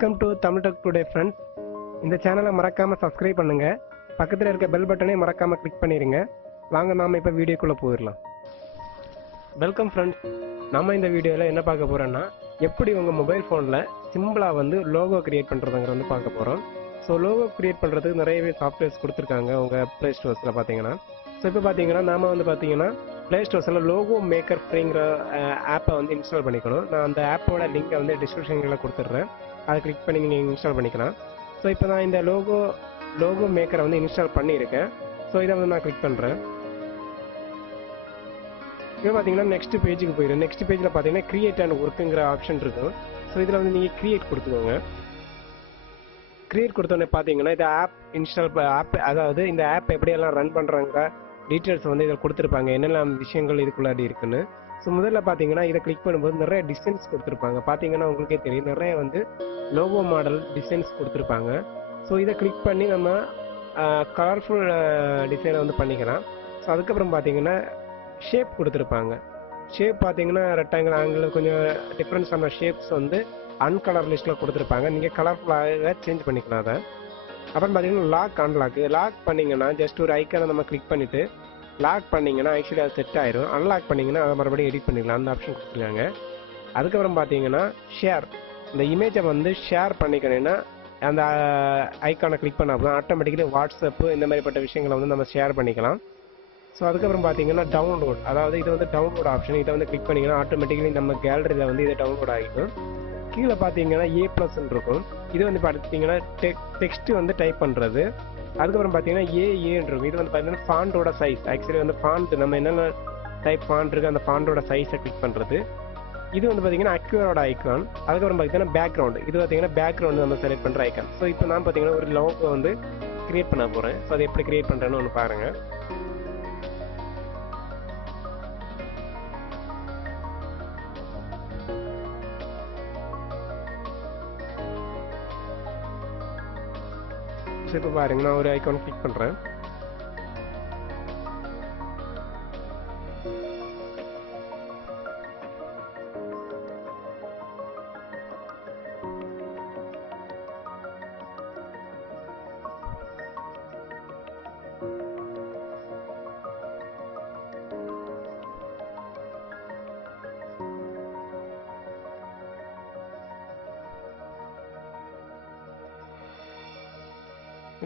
Welcome to Tamil tech today friends. இந்த சேனலை மறக்காம சப்ஸ்கிரைப் பண்ணுங்க, பக்கத்தில் இருக்க பெல் பட்டனை மறக்காம கிளிக் பண்ணிடுங்க. வாங்க நாம இப்போ வீடியோக்குள்ளே போயிடலாம். Welcome friends. நம்ம இந்த வீடியோவில் என்ன பார்க்க போறோம்னா, எப்படி உங்கள் மொபைல் ஃபோனில் சிம்பிளாக வந்து லோகோ கிரியேட் பண்ணுறதுங்கிற வந்து பார்க்க போகிறோம். ஸோ லோகோ கிரியேட் பண்ணுறதுக்கு நிறையவே சாஃப்ட்வேர்ஸ் கொடுத்துருக்காங்க உங்கள் ப்ளே ஸ்டோர்ஸில் பார்த்தீங்கன்னா. ஸோ இப்போ பார்த்தீங்கன்னா நாம வந்து பார்த்தீங்கன்னா ப்ளே ஸ்டோர்ஸில் லோகோ மேக்கர் ஃப்ரீங்கிற ஆப்பை வந்து இன்ஸ்டால் பண்ணிக்கணும். நான் அந்த ஆப்போட லிங்கை வந்து டிஸ்கிரிப்ஷனில் கொடுத்துட்றேன், அதை கிளிக் பண்ணி நீங்கள் இன்ஸ்டால் பண்ணிக்கலாம். ஸோ இப்போ நான் இந்த லோகோ மேக்கரை வந்து இன்ஸ்டால் பண்ணியிருக்கேன். ஸோ இதை வந்து நான் கிளிக் பண்ணுறேன். இப்போ பார்த்தீங்கன்னா நெக்ஸ்ட் பேஜுக்கு போயிடும். நெக்ஸ்ட் பேஜில் பார்த்தீங்கன்னா கிரியேட் அண்ட் ஒர்க்குங்கிற ஆப்ஷன் இருக்கும். ஸோ இதில் வந்து நீங்கள் கிரியேட் கொடுத்துக்கோங்க. கிரியேட் கொடுத்தோன்னே பார்த்தீங்கன்னா இந்த ஆப் அதாவது இந்த ஆப் எப்படியெல்லாம் ரன் பண்ணுறாங்க டீட்டெயில்ஸ் வந்து இதில் கொடுத்துருப்பாங்க, என்னெல்லாம் விஷயங்கள் இதுக்குள்ளாடி இருக்குன்னு. ஸோ முதல்ல பார்த்தீங்கன்னா இதை கிளிக் பண்ணும்போது நிறைய டிசைன்ஸ் கொடுத்துருப்பாங்க. பார்த்தீங்கன்னா உங்களுக்கே தெரியும், நிறைய வந்து லோகோ மாடல் டிசைன்ஸ் கொடுத்துருப்பாங்க. ஸோ இதை கிளிக் பண்ணி நம்ம கலர்ஃபுல் டிசைனை வந்து பண்ணிக்கலாம். ஸோ அதுக்கப்புறம் பார்த்தீங்கன்னா ஷேப் கொடுத்துருப்பாங்க. ஷேப் பார்த்தீங்கன்னா ரெக்டாங்கிள், ஆங்கிள், கொஞ்சம் டிஃப்ரெண்ட்ஸான ஷேப்ஸ் வந்து அன்கலர் லிஸ்ட்டில் கொடுத்துருப்பாங்க. நீங்கள் கலர்ஃபுல்லாக சேஞ்ச் பண்ணிக்கலாம் அதை. அப்புறம் பார்த்தீங்கன்னா லாக் பண்ணிங்கன்னா ஜஸ்ட் ஒரு ஐக்கானை நம்ம கிளிக் பண்ணிவிட்டு லாக் பண்ணிங்கன்னா ஆக்சுவலி அது செட் ஆயிரும். அன்லாக் பண்ணிங்கன்னா அதை மறுபடியும் எடிட் பண்ணிக்கலாம், அந்த ஆப்ஷன் கொடுத்துருக்காங்க. அதுக்கப்புறம் பார்த்தீங்கன்னா ஷேர், இந்த இமேஜை வந்து ஷேர் பண்ணிக்கணுன்னா அந்த ஐக்கானை கிளிக் பண்ண அப்படின்னா ஆட்டோமேட்டிக்கலி வாட்ஸ்அப்பு இந்த மாதிரிப்பட்ட விஷயங்களை வந்து நம்ம ஷேர் பண்ணிக்கலாம். ஸோ அதுக்கப்புறம் பார்த்தீங்கன்னா டவுன்லோட், அதாவது இது வந்து டவுன்லோட் ஆப்ஷன். இதை வந்து கிளிக் பண்ணிங்கன்னா ஆட்டோமேட்டிக்கலி நம்ம கேலரியில் வந்து இதை டவுன்லோட் ஆகிடும். கீழே பார்த்தீங்கன்னா A+ இருக்கும். இது வந்து பார்த்தீங்கன்னா டெக்ஸ்ட் வந்து டைப் பண்ணுறது. அதுக்கப்புறம் பார்த்தீங்கன்னா ஏன்னு இருக்கும். இது வந்து பார்த்தீங்கன்னா ஃபாண்டோட சைஸ். ஆக்சுவலி வந்து ஃபாண்ட் நம்ம என்னென்ன டைப் ஃபாண்ட் இருக்குது அந்த ஃபாண்டோட சைஸை கிளிக் பண்ணுறது. இது வந்து பார்த்தீங்கன்னா அக்யூரோட ஐக்கான். அதுக்கப்புறம் பார்த்தீங்கன்னா பேக்ரவுண்ட், இது பார்த்தீங்கன்னா பேக்ரவுண்ட் நம்ம செலக்ட் பண்ணுற ஐக்கான். ஸோ இப்போ நான் பார்த்தீங்கன்னா ஒரு லோகோ வந்து கிரியேட் பண்ண போகிறேன். ஸோ அதை எப்படி கிரியேட் பண்ணுறேன்னு ஒன்று பாருங்கள். இப்போ பாருங்க, நான் ஒரு ஐக்கான் கிளிக் பண்ணுறேன்.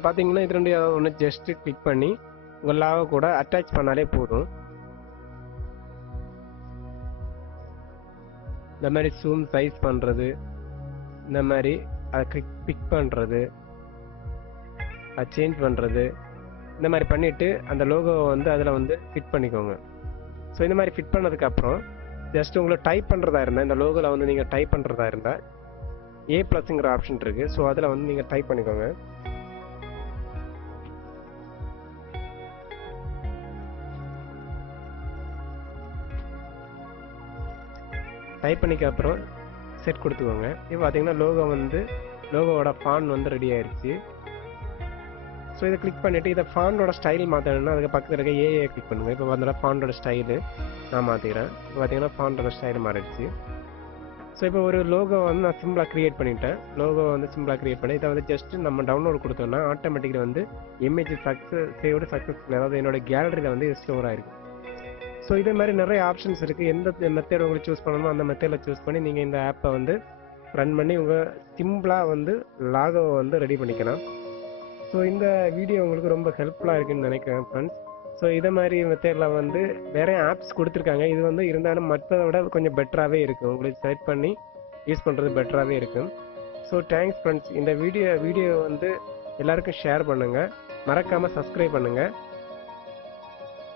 பார்த்தீங்கன்னா இது ரெண்டு ஒன்று ஜஸ்ட் கிளிக் பண்ணி உங்கள் லாவை கூட அட்டாச் பண்ணாலே போதும். இந்த மாதிரி ஜூம் சைஸ் பண்ணுறது, இந்த மாதிரி அதை பிக் பண்ணுறது, அதை சேஞ்ச் பண்ணுறது, இந்த மாதிரி பண்ணிவிட்டு அந்த லோகோவை வந்து அதில் வந்து ஃபிட் பண்ணிக்கோங்க. ஸோ இந்த மாதிரி ஃபிட் பண்ணதுக்கப்புறம் ஜஸ்ட் உங்களுக்கு டைப் பண்ணுறதா இருந்தால், இந்த லோகோவில் வந்து நீங்கள் டைப் பண்ணுறதா இருந்தால் A+ங்கிற ஆப்ஷன் இருக்குது. ஸோ அதில் வந்து நீங்கள் டைப் பண்ணிக்கோங்க. டைப் பண்ணிக்க அப்புறம் செட் கொடுத்துக்கோங்க. இப்போ பார்த்தீங்கன்னா லோகோவோட ஃபாண்ட் வந்து ரெடி ஆயிடுச்சு. ஸோ இதை கிளிக் பண்ணிவிட்டு இதை ஃபாண்டோட ஸ்டைல் மாற்றணும்னா அதுக்கு பக்கத்தில் இருக்க ஏஐ கிளிக் பண்ணுங்கள். இப்போ பார்த்தீங்கன்னா ஃபாண்டோட ஸ்டைலு நான் மாற்றிக்கிறேன். இப்போ பார்த்தீங்கன்னா ஃபாண்டோட ஸ்டைல் மாறிடுச்சு. ஸோ இப்போ ஒரு லோகோ வந்து நான் சிம்பிளாக க்ரியேட் பண்ணிட்டேன். லோகோ வந்து சிம்பிளாக க்ரியேட் பண்ணி இதை வந்து ஜஸ்ட் நம்ம டவுன்லோட் கொடுத்தோம்னா ஆட்டோமேட்டிக்கலி வந்து இமேஜ் சக்ஸஸ்ஃபுல், அதாவது என்னோட கேலரியில் வந்து ஸ்டோர் ஆகிருக்கும். ஸோ இதே மாதிரி நிறைய ஆப்ஷன்ஸ் இருக்குது. எந்த மெத்தட் உங்களுக்கு சூஸ் பண்ணணுமோ அந்த மெத்தடில் சூஸ் பண்ணி நீங்கள் இந்த ஆப்பை வந்து ரன் பண்ணி உங்கள் சிம்பிளாக வந்து லாகோவை வந்து ரெடி பண்ணிக்கலாம். ஸோ இந்த வீடியோ உங்களுக்கு ரொம்ப ஹெல்ப்ஃபுல்லாக இருக்குன்னு நினைக்கிறேன் ஃப்ரெண்ட்ஸ். ஸோ இதே மாதிரி மெத்தடில் வந்து நிறைய ஆப்ஸ் கொடுத்துருக்காங்க. இது வந்து இருந்தாலும் மற்றதை விட கொஞ்சம் பெட்டராகவே இருக்கும். உங்களுக்கு செலக்ட் பண்ணி யூஸ் பண்ணுறது பெட்டராகவே இருக்கும். So thanks friends. இந்த வீடியோ வந்து எல்லாருக்கும் ஷேர் பண்ணுங்கள், மறக்காமல் சப்ஸ்கிரைப் பண்ணுங்கள்.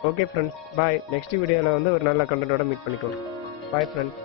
ஓகே ஃப்ரெண்ட்ஸ், பாய். நெக்ஸ்ட் வீடியோவில் வந்து ஒரு நல்ல கண்டென்ட்டோட மீட் பண்ணிக்கோங்க. Bye friends.